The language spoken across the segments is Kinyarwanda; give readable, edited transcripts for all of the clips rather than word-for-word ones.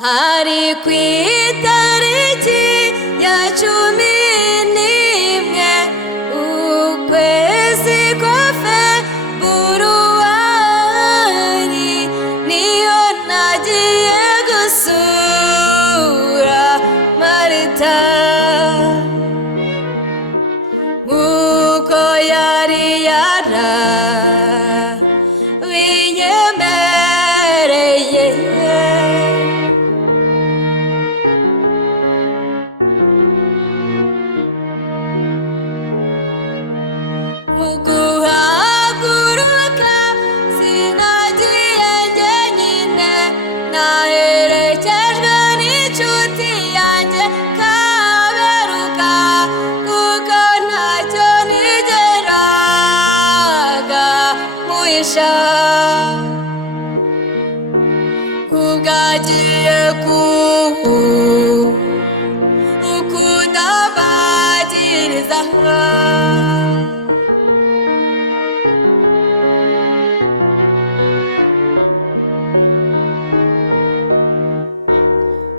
hari ku itariki ya 11 ukwezi kwa Februari, niyo nagiye gusura Marita nk'uko yari yarabinyemereye. Guhaguruka sinagiye njyenyine, naherekejwe n'inshuti yanjye Kaberuka, kuko ntacyo nigeraga muhisha. Ubwagiye ukunda bagiriza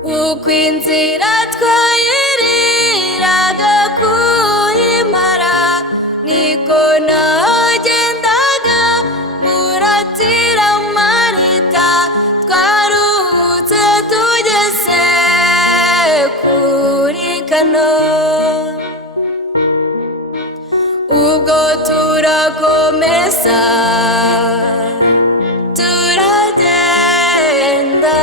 uko inzira twayiriraga kuyimara, niko nagendaga muratira Marita, twaruhutse tugeze kuri Kano, ubwo turakomeza turagenda.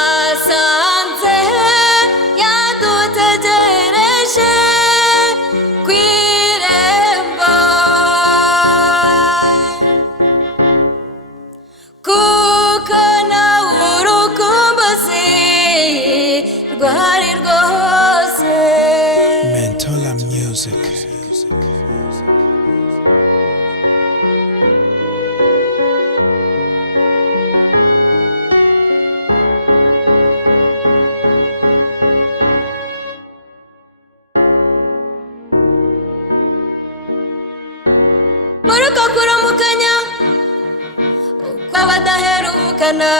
Twasanze yadutegereje ku irembo, kuko nawe urukumbuzi rwari rwose. Mentola Music. Muruko kuramukanya kw'abadaherukana,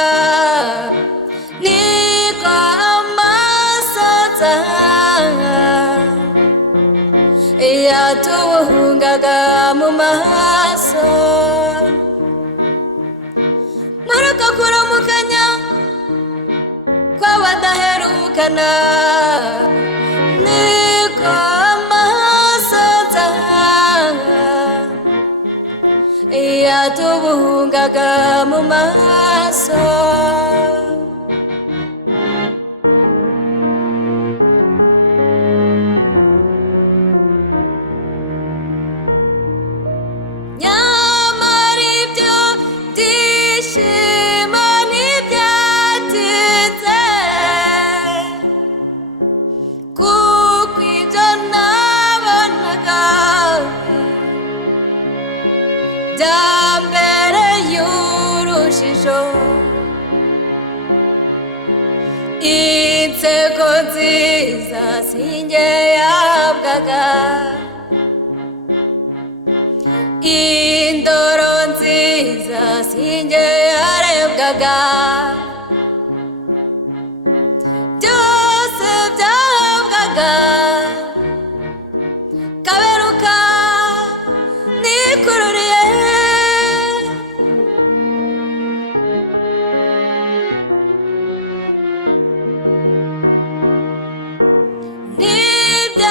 niko amasaza yatuhungaga mu maso. Muruko kuramukanya kw'abadaherukana, niko amasaza yatuhungaga mu maso. Nyamara ibyo byishimo ntibyatinze, kuko ibyo nabonaga byambereye urujijo. Inseko nziza sinjye yabwaga, indoro nziza sinjye yarebwaga, byose byahabwaga Kaberuka nikururiye.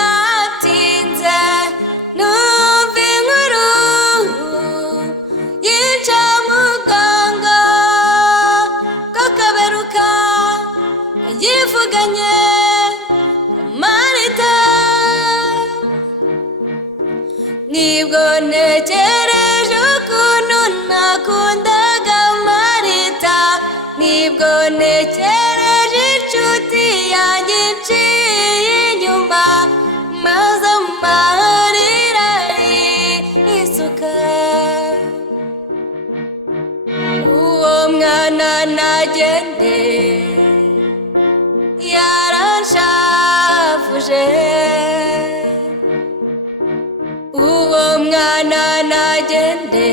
Ntibyatinze numva inkuru y'incamugongo ko Kaberuka yivuganye Marita, nibwo ntekereje ukuntu nakundaga Marita, nibwo ntekereje inshuti yanjye nciye inyuma, maze amarira arisuka. Uwo mwana nagende yaranshavuje, araje uwo mwana nagende